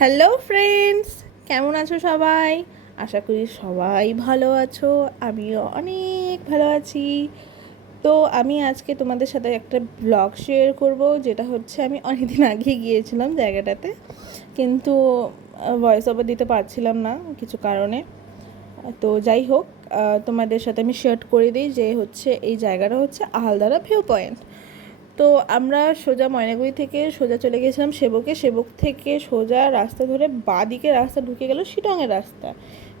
Hello friends, কেমন আছো সবাই? আশা করি সবাই ভালো আছো। আমিও অনেক ভালো আছি। তো আমি আজকে তোমাদের সাথে একটা ব্লগ শেয়ার করব, যেটা হচ্ছে আমি অনেকদিন আগে গিয়েছিলাম জায়গাটাতে, কিন্তু ভয়েস ওভার দিতে পারছিলাম না কিছু কারণে। তো যাই হোক, তোমাদের সাথে আমি শেয়ার করে দিই যে হচ্ছে এই জায়গাটা হচ্ছে আহালদারা ভিউ পয়েন্ট। তো আমরা সোজা ময়নাগুড়ি থেকে সোজা চলে গেছিলাম সেবকে। সেবক থেকে সোজা রাস্তা ধরে বাঁ দিকে রাস্তা ঢুকে গেল শিটংয়ের রাস্তা।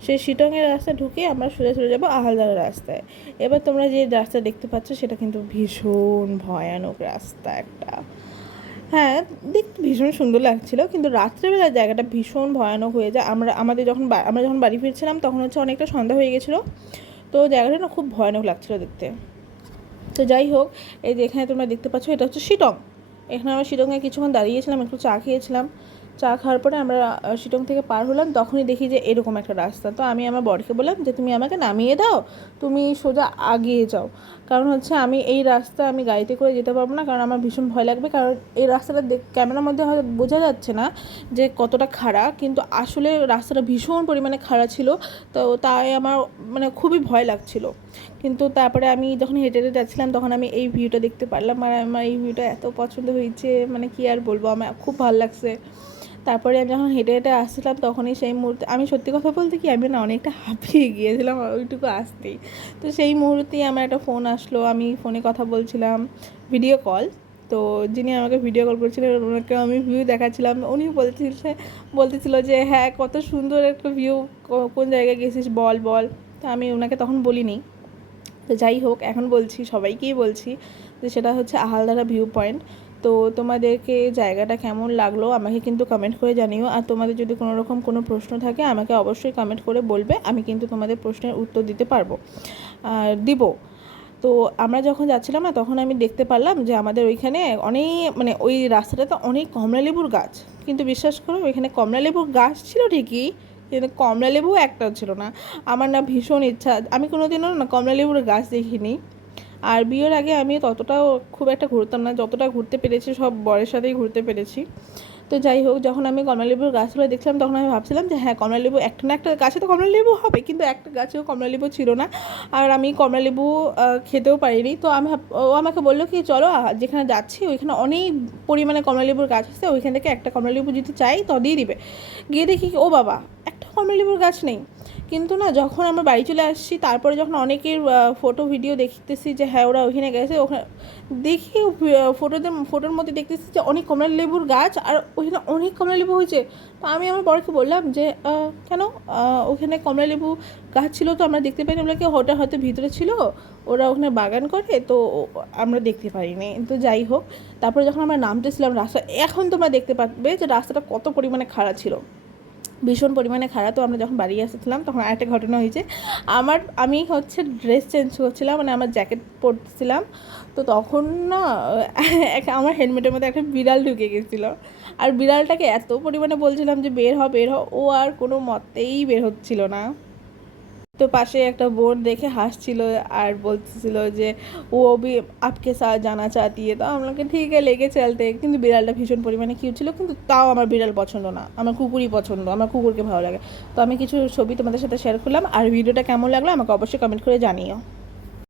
সেই শিটংয়ের রাস্তা ঢুকে আমরা সোজা চলে যাবো আহালদারা রাস্তায়। এবার তোমরা যে রাস্তা দেখতে পাচ্ছ সেটা কিন্তু ভীষণ ভয়ানক রাস্তা একটা। হ্যাঁ, দেখতে ভীষণ সুন্দর লাগছিল, কিন্তু রাত্রেবেলা জায়গাটা ভীষণ ভয়ানক হয়ে যায়। আমরা যখন বাড়ি ফিরছিলাম তখন হচ্ছে অনেকটা সন্ধ্যা হয়ে গেছিলো। তো জায়গাটা না খুব ভয়ানক লাগছিল দেখতে। তো যাই হোক, এই যে এখানে তোমরা দেখতে পাচ্ছ এটা হচ্ছে শিটং। এখানে আমরা শিটংয়ে কিছুক্ষণ দাঁড়িয়েছিলাম, একটু চা খেয়েছিলাম। চা খাওয়ার পরে আমরা শিটং থেকে পার হলাম, তখনই দেখি যে এরকম একটা রাস্তা। তো আমি আমার বরকে বললাম যে তুমি আমাকে নামিয়ে দাও, তুমি সোজা আগিয়ে যাও। কারণ হচ্ছে আমি রাস্তা গাড়িতে করে যেতে পারবো না, কারণ আমার ভীষণ ভয় লাগবে। কারণ এই রাস্তাটা ক্যামেরার মধ্যে হয়তো বোঝা যাচ্ছে না যে কতটা খাড়া, কিন্তু আসলে রাস্তাটা ভীষণ পরিমাণে খাড়া ছিল। তো তাই আমার খুবই ভয় লাগছিল। কিন্তু তারপরে আমি যখন হেঁটে হেঁটে যাচ্ছিলাম তখন আমি এই ভিউটা দেখতে পারলাম, আর আমার এই ভিউটা এত পছন্দ হয়েছে, কি আর বলবো, আমার খুব ভালো লাগছে। তারপরে আমি যখন হেঁটে হেঁটে আসছিলাম তখনই সেই মুহূর্তে আমি সত্যি কথা বলতে কি আমি না অনেকটা হাঁপিয়ে গিয়েছিলাম ওইটুকু আসতেই। তো সেই মুহূর্তেই আমার একটা ফোন আসলো, আমি ফোনে কথা বলছিলাম, ভিডিও কল। তো যিনি আমাকে ভিডিও কল করেছিলেন ওনাকে আমি ভিউ দেখাচ্ছিলাম। উনি বলতেছিল যে হ্যাঁ, কত সুন্দর একটা ভিউ, কোন জায়গায় গেছিস বল বল। তো আমি ওনাকে তখন বলিনি। তো যাই হোক, এখন বলছি, সবাইকেই বলছি যে সেটা হচ্ছে আহালদারা ভিউ পয়েন্ট। তো তোমাদেরকে জায়গাটা কেমন লাগলো আমাকে কিন্তু কমেন্ট করে জানিও। আর তোমাদের যদি কোনো রকম কোনো প্রশ্ন থাকে আমাকে অবশ্যই কমেন্ট করে বলবে, আমি কিন্তু তোমাদের প্রশ্নের উত্তর দিতে পারবো আর দিব। তো আমরা যখন যাচ্ছিলাম না তখন আমি দেখতে পারলাম যে আমাদের ওইখানে অনেক ওই রাস্তাটাতে অনেক কমলালেবুর গাছ। কিন্তু বিশ্বাস করো, ওইখানে কমলালেবুর গাছ ছিল ঠিকই, কিন্তু কমলালেবু একটাও ছিল না। আমার না ভীষণ ইচ্ছা, আমি কোনোদিনও না কমলালেবুর গাছ দেখিনি। আর বিয়ের আগে আমি ততটাও খুব একটা ঘুরতাম না, যতটা ঘুরতে পেরেছি সব বরের সাথেই ঘুরতে পেরেছি। তো যাই হোক, যখন আমি কমলালেবুর গাছগুলো দেখলাম তখন আমি ভাবছিলাম যে হ্যাঁ, কমলালেবু একটা না একটা গাছে তো কমলালেবু হবে, কিন্তু একটা গাছেও কমলালেবু ছিল না। আর আমি কমলালেবু খেতেও পারিনি। তো ও আমাকে বললো কি চলো যেখানে যাচ্ছি ওইখানে অনেক পরিমাণে কমলালেবুর গাছ আছে, ওইখান থেকে একটা কমলালেবু যদি চাই তো দিয়ে দিবে। গিয়ে দেখি ও বাবা, একটা কমলালেবুর গাছ নেই। কিন্তু না, যখন আমরা বাড়ি চলে আসছি তারপরে যখন অনেকের ফটো ভিডিও দেখতেছি যে হ্যাঁ ওরা ওইখানে গেছে, ওখানে দেখি ফটোর মধ্যে দেখতেছি যে অনেক কমলালেবুর গাছ, আর ওইখানে অনেক কমলালেবু হয়েছে। তো আমি আমার বরকে বললাম যে কেন, ওখানে কমলালেবু গাছ ছিল তো আমরা দেখতে পাইনি। ওগুলোকে ওটা হয়তো ভিতরে ছিল, ওরা ওখানে বাগান করে, তো আমরা দেখতে পারিনি। তো যাই হোক, তারপরে যখন আমরা নামতেছিলাম রাস্তা, এখন তোমরা দেখতে পাবে যে রাস্তাটা কত পরিমাণে খাড়া ছিল, ভীষণ পরিমাণে খারাপ। তো আমরা যখন বাড়ি আসছিলাম তখন আরেকটা ঘটনা হয়েছে। আমি হচ্ছে ড্রেস চেঞ্জ করছিলাম, আমার জ্যাকেট পরছিলাম। তো তখন না আমার হেলমেটের মধ্যে একটা বিড়াল ঢুকে গেছিলো। আর বিড়ালটাকে এত পরিমাণে বলছিলাম যে বের হ বের হ, ও আর কোনো মতেই বের হচ্ছিল না। তো পাশে একটা বোন দেখে হাসছিল আর বলতেছিল যে ও भी आपके साथ जाना चाहती है। তো আমাকে ঠিক আছে লেগে চলতে, কিন্তু বিড়ালটা ভীষণ পরিমাণে কিউট ছিল। কিন্তু তাও আমার বিড়াল পছন্দ না, আমার কুকুরই পছন্দ, আমার কুকুরকে ভালো লাগে। তো আমি কিছু ছবি তোমাদের সাথে শেয়ার করলাম, আর ভিডিওটা কেমন লাগলো আমাকে অবশ্যই কমেন্ট করে জানিও।